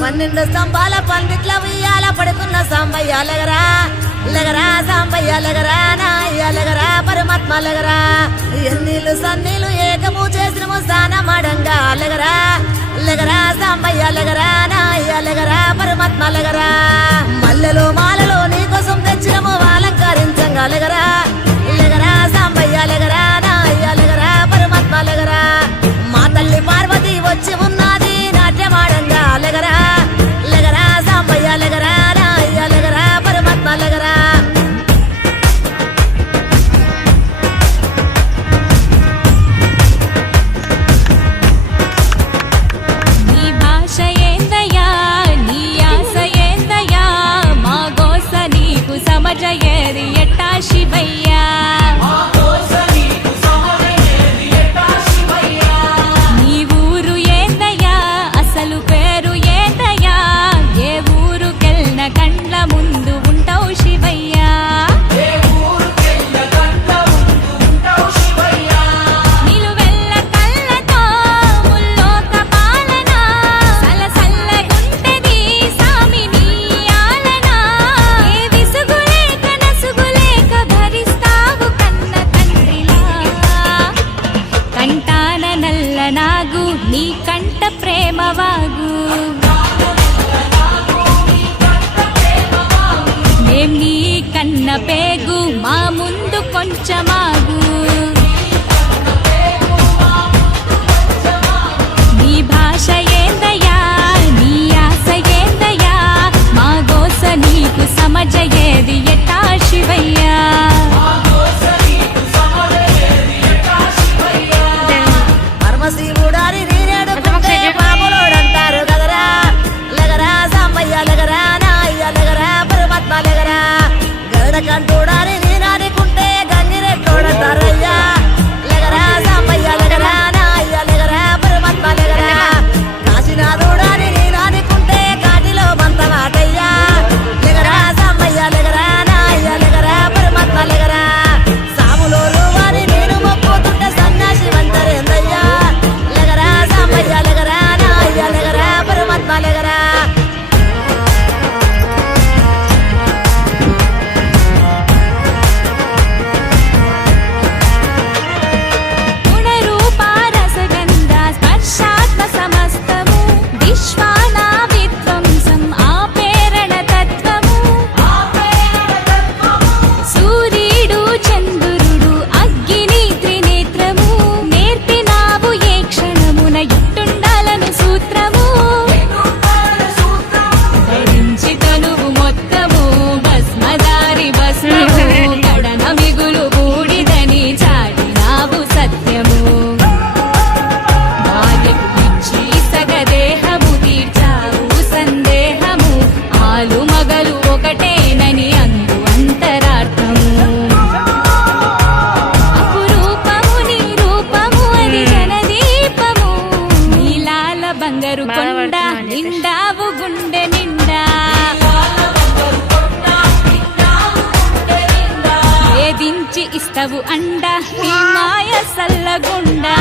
12 స్తంభాల పందిట్ల ఉయ్యాల పడుకున్న సాంబయ్య లెగరా లెగరా సాంబయ్య లెగరా నాయ్య లెగరా పరమాత్మ లెగరా ఎన్నీళ్ళు సన్నీళ్ళు ఏకము చేసినము స్నానమాడంగా లెగరా లెగరా సాంబయ్య లెగరా నాయ్య లెగరా పరమాత్మ లెగరా మల్లెలు మాలలో నీకోసం తెచ్చినము అలంకరించంగా లెగరా లెగరా సాంబయ్య లెగరా నాయ్య లెగరా పరమాత్మ లెగరా మా తల్లి పార్వతి వచ్చి ఉన్నది నాట్యమాడంగా లెగరా లెగరా సాంబయ్య లెగరా నాయ్య లెగరా పరమాత్మ లెగరా నీ భాష ఏందయ్యా నీ ఆశ ఏందయ్యా మా గోస నీకు సమజయేది ఎట్టా శివయ్యా నీ ఊరు ఏందయ్యా అసలు పేరు ఏందయ్యా ఏ ఊరుకెళ్ళిన కండ్ల ముందు ఉంటావు శివయ్యా నిలువెల్ల కళ్ళతో ముల్లోక పాలన సలసల్లగుంటది సామి నీ ఆలన ఏ విసుగులేక నసుగులేక భరిస్తావు కన్న తండ్రిలా కంటాన నల్ల నాగు నీ కంట ప్రేమ వాగు మేం నీ కన్న పేగు మా ముందు కొంచెమాగు నీ భాష ఏందయ్యా నీ ఆశ ఏందయ్యా మా గోస నీకు సమజయేది ఎట్టా శివయ్యా పరమశివుడారి నీరేడు పాములోడంటారు కదరా లెగరా సాంబయ్య లెగరా నాయ్య లెగరా పరమాత్మ లెగరా గరుడ కంటూడారి నీనానికుంటే గంగిరెట్టోడంటారయ్యా లెగరా సాంబయ్య లెగరా నాయ్య లెగరా పరమాత్మ లెగరా కాశీనాథుడారి నీనానికుంటే కాటిలో మంతమాటయ్యా లెగరా సాంబయ్య లెగరా నాయ్య లెగరా పరమాత్మ లెగరా సాములోరు వారి నేను మొక్కుతుంటే సన్యాసి వంతరేందయ్యా లెగరా సాంబయ్య లెగరా నాయ్య లెగరా పరమాత్మ లెగరా గుణరూపారసగంధ స్పర్శాత్మ సమస్తము విశ్వానా విధ్వంసం ఆపేరణ తత్వము సూర్యుడు చంద్రుడు అగ్ని త్రినేత్రము నేర్పినావు ఏ క్షణమున ఇట్టుండాలను సూత్రము ధరించి తనువు మొత్తము భస్మదారి భస్మము కడన మిగులు బూడిదని చాటినావు సత్యము భార్యకు పిచ్చి సగదేహము తీర్చావు సందేహము ఆలు మగలు ఒకటేనని అందు అంతరార్థము అపురూపము నీ రూపము అది జనదీపము నీలాల బంగారు కొండ నిండావు గుండె నిండా వేధించి ఇస్తవు అండ నీ మాయ సల్లగుండా